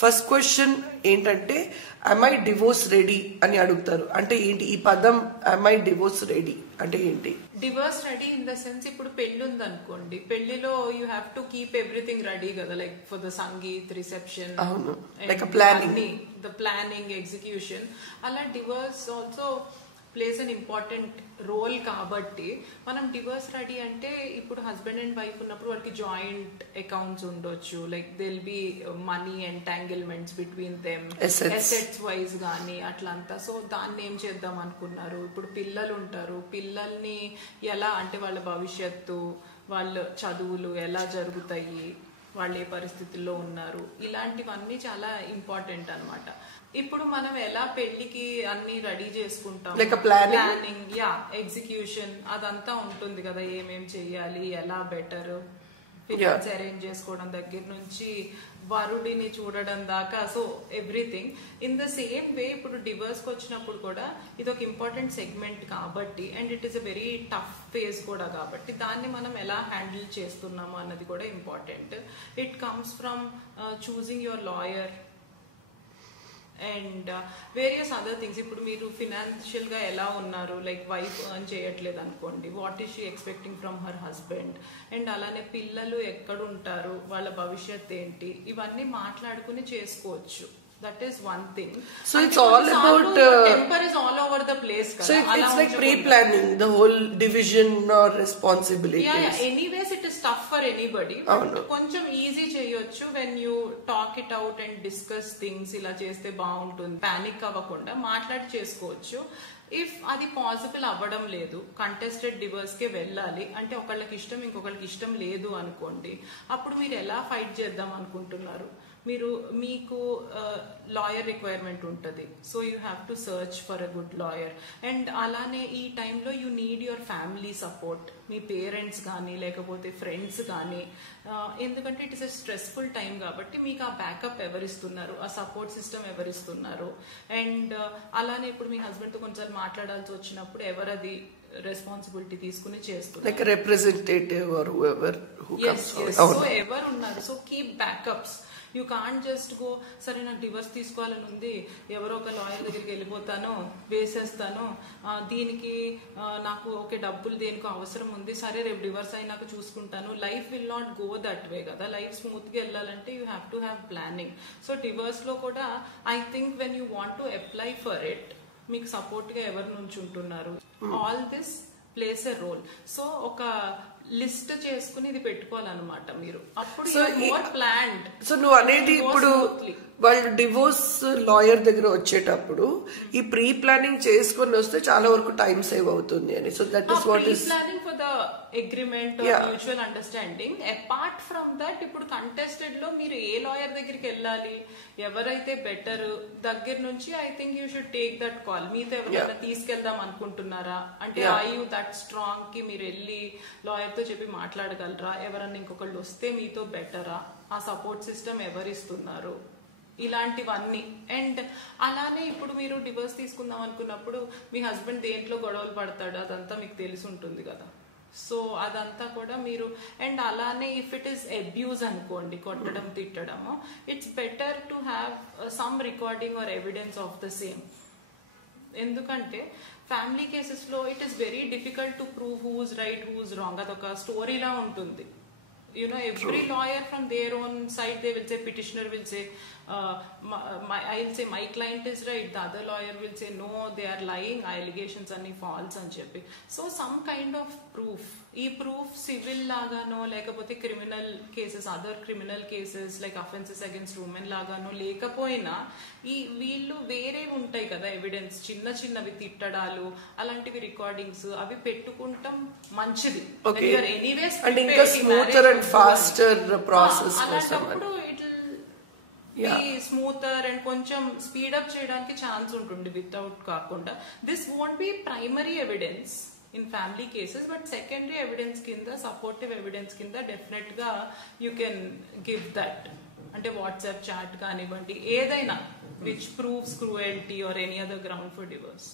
First question ఏంటంటే am I divorce ready అని అడుగుతారు. అంటే ఏంటి ఈ పదం am I divorce ready అంటే ఏంటి? Divorce ready in the sense ఇప్పుడు పెళ్లి ఉంది అనుకోండి, పెళ్లిలో you have to keep everything ready కదా, like for the sangeet, reception, like planning, the planning, execution. అలా divorce also plays an important role. కాబట్టి మనం డివోర్స్ రెడీ అంటే ఇప్పుడు హస్బెండ్ అండ్ వైఫ్ ఉన్నప్పుడు వాళ్ళకి జాయింట్ అకౌంట్స్ ఉండొచ్చు, like there'll be money entanglements between them, assets wise గానీ అట్లంతా. సో దాన్ని ఏం చేద్దాం అనుకున్నారు? ఇప్పుడు పిల్లలు ఉంటారు, పిల్లల్ని ఎలా అంటే వాళ్ళ భవిష్యత్తు, వాళ్ళ చదువులు ఎలా జరుగుతాయి, వాళ్ళు ఏ పరిస్థితుల్లో ఉన్నారు, ఇలాంటివన్నీ చాలా ఇంపార్టెంట్ అన్నమాట. ఇప్పుడు మనం ఎలా పెళ్లికి అన్ని రెడీ చేసుకుంటాం, ప్లానింగ్, ఎగ్జిక్యూషన్ అదంతా ఉంటుంది కదా, ఏమేం చెయ్యాలి, ఎలా బెటర్, ఫినాన్స్ అరేంజ్ చేసుకోవడం దగ్గర నుంచి వరుడిని చూడడం దాకా. So everything in the same way ఇప్పుడు డివోర్స్ కి వచ్చినప్పుడు కూడా ఇది ఒక ఇంపార్టెంట్ సెగ్మెంట్ కాబట్టి, and it is a very tough phase కూడా కాబట్టి, దాన్ని మనం ఎలా హ్యాండిల్ చేస్తున్నాము అన్నది కూడా important. It comes from choosing your lawyer and various other things. ఇప్పుడు మీరు ఫినాన్షియల్ గా ఎలా ఉన్నారు, లైక్ వైఫ్ ఎర్న్ చేయట్లేదు అనుకోండి, what is she expecting from her husband, and అలానే పిల్లలు ఎక్కడ ఉంటారు, వాళ్ళ భవిష్యత్ ఏంటి, ఇవన్నీ మాట్లాడుకుని చేసుకోవచ్చు. That is one thing. So it's all about temper is all over the place. So it's like pre-planning the whole division or responsibilities. Yeah. Anyways, it is tough for anybody. But కొంచెం easy చేయొచ్చు when you talk it out and discuss things. ఇలా చేస్తే బాగుంటుంది, panic అవ్వకుండా మాట్లాడి చేసుకోవచ్చు. If అది possible అవ్వడం లేదు, కంటెస్టెడ్ డివోర్స్ కి వెళ్ళాలి అంటే ఒకళ్ళకి ఇష్టం ఇంకొకళ్ళకి ఇష్టం లేదు అనుకోండి, అప్పుడు మీరు ఎలా ఫైట్ చేద్దాం అనుకుంటున్నారు? మీకు లాయర్ రిక్వైర్మెంట్ ఉంటుంది, so you have to search for a good lawyer. And అలానే ఈ టైంలో you need your family support, me parents కానీ లేకపోతే ఫ్రెండ్స్ కానీ, ఎందుకంటే it is a stressful time కాబట్టి మీకు ఆ బ్యాకప్ ఎవరిస్తున్నారు, ఆ సపోర్ట్ సిస్టమ్ ఎవరిస్తున్నారు. అండ్ అలానే ఇప్పుడు మీ హస్బెండ్ తో కొంచెం మాట్లాడాల్సి వచ్చినప్పుడు ఎవరది రెస్పాన్సిబిలిటీ తీసుకుని చేస్తున్నారు, like representative or whoever who comes. So ఎవరు ఉన్నారు, so keep backups. You can't just go, సరే నాకు డివోర్స్ తీసుకోవాలని ఉంది, ఎవరో ఒక లాయర్ దగ్గరికి వెళ్ళిపోతాను, వేసేస్తాను, దీనికి నాకు ఓకే డబ్బులు దేనికో అవసరం ఉంది, సరే రేపు డివోర్స్ అయి నాకు చూసుకుంటాను. Life will not go that way కదా. లైఫ్ స్మూత్ గా వెళ్ళాలంటే you have to have planning. So divorce లో కూడా I think when you want to apply for it, మీకు సపోర్ట్ గా ఎవరి నుంచి ఉంటున్నారు, all this plays a role. So ఒక లిస్ట్ చేసుకుని ఇది పెట్టుకోవాలన్నమాట మీరు, అప్పుడు మోర్ ప్లాన్డ్. సో నువ్వు అనేది ఇప్పుడు వాళ్ళు డివోర్స్ లాయర్ దగ్గర వచ్చేటప్పుడు ఈ ప్రీ ప్లానింగ్ చేసుకుని వస్తే చాలా వరకు టైం సేవ్ అవుతుంది అని. So that is what is planning for the agreement, mutual understanding. Apart from that ఇప్పుడు కంటెస్టెడ్ లో మీరు ఏ లాయర్ దగ్గరికి వెళ్ళాలి, ఎవరైతే బెటర్ దగ్గర నుంచి I think you should take that call. మీతో ఎవరైనా తీసుకెళ్దాం అనుకుంటున్నారా అంటే, ఐ యూ దట్ స్ట్రాంగ్ కి మీరు వెళ్ళి లాయర్ తో చెప్పి మాట్లాడగలరా, ఎవరన్నా ఇంకొకళ్ళు వస్తే మీతో బెటరా, ఆ సపోర్ట్ సిస్టమ్ ఎవరిస్తున్నారు, ఇలాంటివన్నీ. అండ్ అలానే ఇప్పుడు మీరు డివోర్స్ తీసుకుందాం అనుకున్నప్పుడు మీ హస్బెండ్ దేంట్లో గొడవలు పడతాడు అదంతా మీకు తెలిసి ఉంటుంది కదా. సో అదంతా కూడా మీరు, అండ్ అలానే ఇఫ్ ఇట్ ఈస్ అబ్యూజ్ అనుకోండి, కొట్టడం తిట్టడము, it's better to have some recording or evidence of the same. ఎందుకంటే ఫ్యామిలీ కేసెస్ లో it is very difficult to prove who's right who's wrong. అదొక స్టోరీలా ఉంటుంది. Every lawyer from their own side, they will say, petitioner will say, I'll say my client is right, the other lawyer will say no, they are lying, allegations are false అని చెప్పి. So some kind of proof, ఈ proof civil లాగానో లేకపోతే criminal cases, other criminal cases like offences against women లాగానో లేకపోయినా వీళ్ళు వేరే ఉంటాయి కదా ఎవిడెన్స్, చిన్న చిన్నవి తిట్టడాలు అలాంటివి రికార్డింగ్స్ అవి పెట్టుకుంటాం మంచిది. ఎనీవేస్ అలాంటప్పుడు ఇట్ స్మూతర్ అండ్ కొంచెం స్పీడప్ చేయడానికి ఛాన్స్ ఉంటుంది వితౌట్ కాకుండా. This won't be primary evidence in family cases, but secondary evidence kinda, supportive evidence kinda definite ga you can give that. Ante WhatsApp chat kanivandi edaina which proves cruelty or any other ground for divorce.